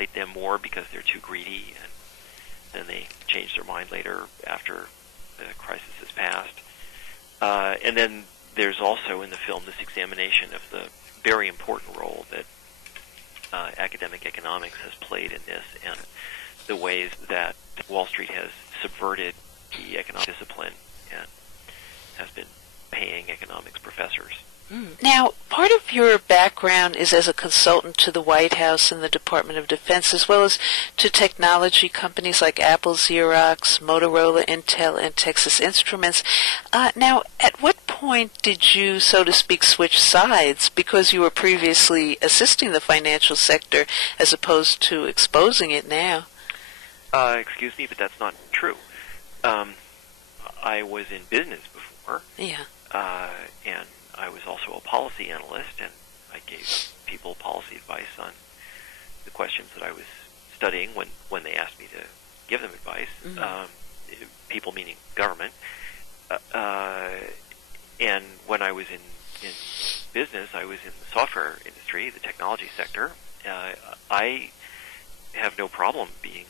regulate them more because they're too greedy, and then they change their mind later after the crisis has passed. And then there's also in the film this examination of the very important role that academic economics has played in this, and the ways that Wall Street has subverted the economic discipline and has been paying economics professors. Now, part of your background is as a consultant to the White House and the Department of Defense, as well as to technology companies like Apple, Xerox, Motorola, Intel, and Texas Instruments. Now, at what point did you, so to speak, switch sides, because you were previously assisting the financial sector as opposed to exposing it now? Excuse me, but that's not true. I was in business before. Yeah. And I was also a policy analyst, and I gave people policy advice on the questions that I was studying when they asked me to give them advice. People meaning government. And when I was in business, I was in the software industry, the technology sector. I have no problem being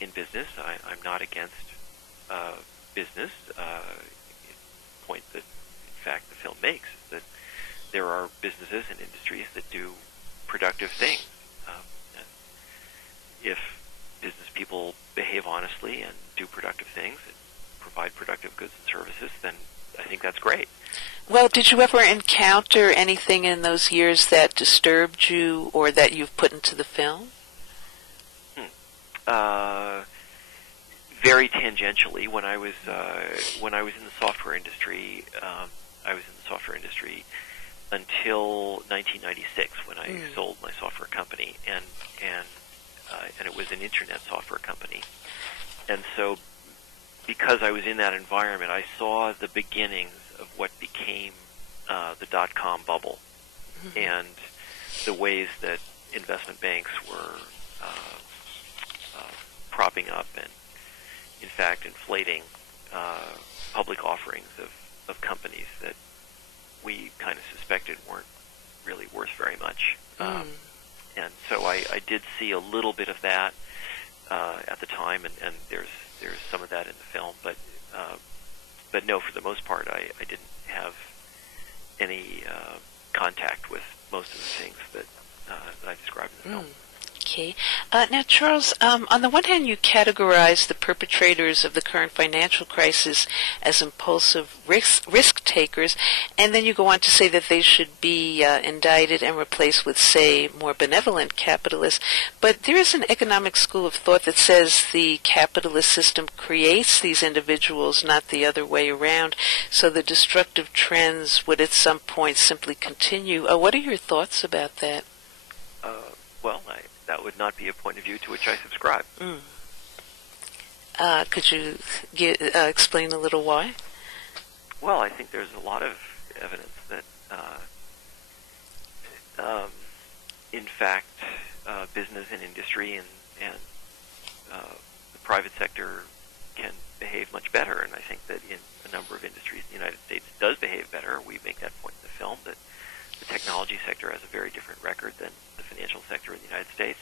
in business. I'm not against business. Point that, in fact, the film makes is that there are businesses and industries that do productive things. And if business people behave honestly and do productive things and provide productive goods and services, then I think that's great. Well, did you ever encounter anything in those years that disturbed you or that you've put into the film? Very tangentially, when I was in the software industry, I was in the software industry until 1996 when I sold my software company, and it was an internet software company. And so, because I was in that environment, I saw the beginnings of what became the dot-com bubble, and the ways that investment banks were propping up and, in fact, inflating public offerings of companies that we kind of suspected weren't really worth very much. And so I did see a little bit of that at the time, and there's some of that in the film, but no, for the most part, I didn't have any contact with most of the things that I described in the film. Okay. Now, Charles, on the one hand, you categorize the perpetrators of the current financial crisis as impulsive risk takers, and then you go on to say that they should be indicted and replaced with, say, more benevolent capitalists. But there is an economic school of thought that says the capitalist system creates these individuals, not the other way around, so the destructive trends would at some point simply continue. What are your thoughts about that? Well, that would not be a point of view to which I subscribe. Could you explain a little why? Well, I think there's a lot of evidence that, in fact, business and industry and the private sector can behave much better, and I think that in a number of industries in the United States it does behave better. We make that point in the film, that the technology sector has a very different record than the financial sector in the United States.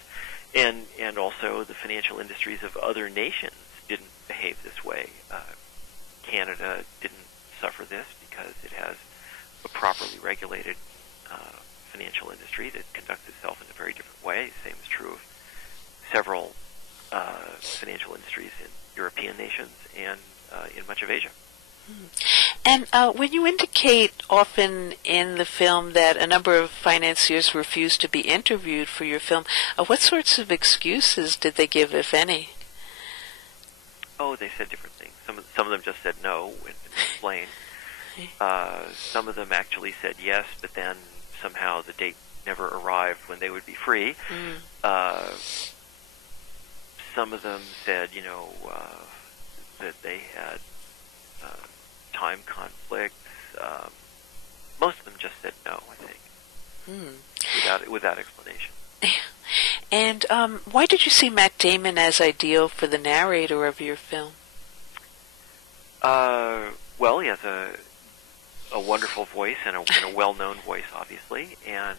And also the financial industries of other nations didn't behave this way. Canada didn't suffer this because it has a properly regulated financial industry that conducts itself in a very different way. The same is true of several financial industries in European nations and in much of Asia. And when you indicate often in the film that a number of financiers refused to be interviewed for your film, what sorts of excuses did they give, if any? Oh, they said different things. Some of them just said no and explained. Some of them actually said yes, but then somehow the date never arrived when they would be free. Some of them said, that they had time conflicts. Most of them just said no, I think, without explanation. And why did you see Matt Damon as ideal for the narrator of your film? Well, he has a wonderful voice and a well-known voice, obviously, and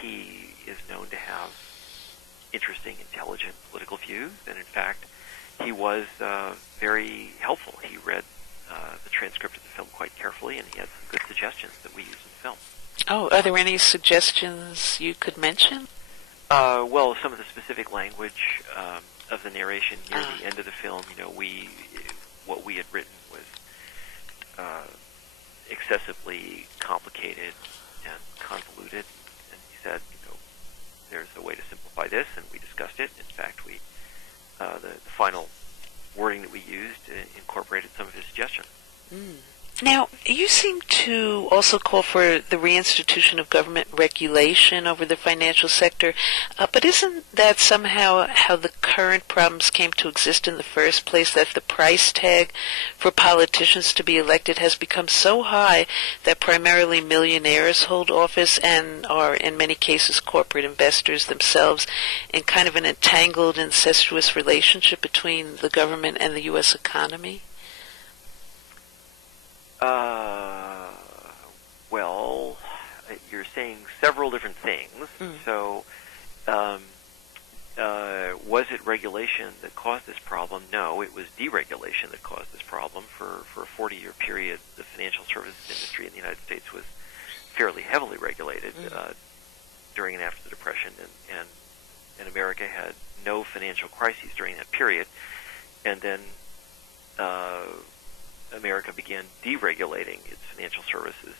he is known to have interesting, intelligent political views, and in fact, he was very helpful. He read the transcript of the film quite carefully, and he had some good suggestions that we use in the film. Oh, are there any suggestions you could mention? Well, some of the specific language of the narration near the end of the film, what we had written was excessively complicated and convoluted, and he said, there's a way to simplify this, and we discussed it. In fact, the final wording that we used incorporated some of his suggestions. Mm. Now, you seem to also call for the reinstitution of government regulation over the financial sector, but isn't that somehow how the current problems came to exist in the first place, that the price tag for politicians to be elected has become so high that primarily millionaires hold office and are, in many cases, corporate investors themselves, in kind of an entangled, incestuous relationship between the government and the U.S. economy? Well, you're saying several different things. So, was it regulation that caused this problem? No, it was deregulation that caused this problem. For a 40-year period, the financial services industry in the United States was fairly heavily regulated during and after the Depression, and America had no financial crises during that period. And then America began deregulating its financial services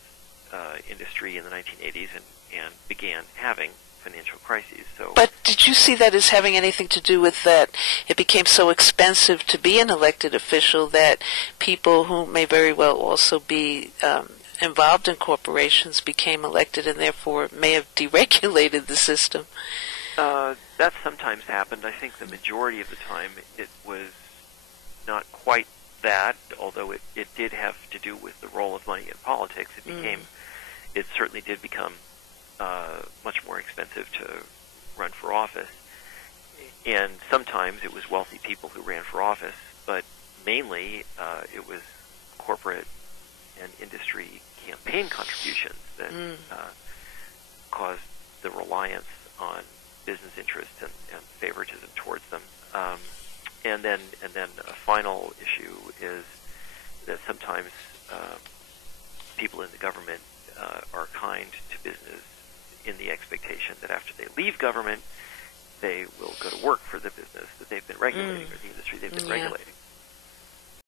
industry in the 1980s and began having financial crises. But did you see that as having anything to do with that it became so expensive to be an elected official that people who may very well also be involved in corporations became elected and therefore may have deregulated the system? That sometimes happened. I think the majority of the time it was not quite that, although it did have to do with the role of money in politics. It certainly did become much more expensive to run for office, and sometimes it was wealthy people who ran for office, but mainly it was corporate and industry campaign contributions that caused the reliance on business interests and favoritism towards them. And then a final issue is that sometimes people in the government are kind to business in the expectation that after they leave government, they will go to work for the business that they've been regulating or the industry they've been regulating.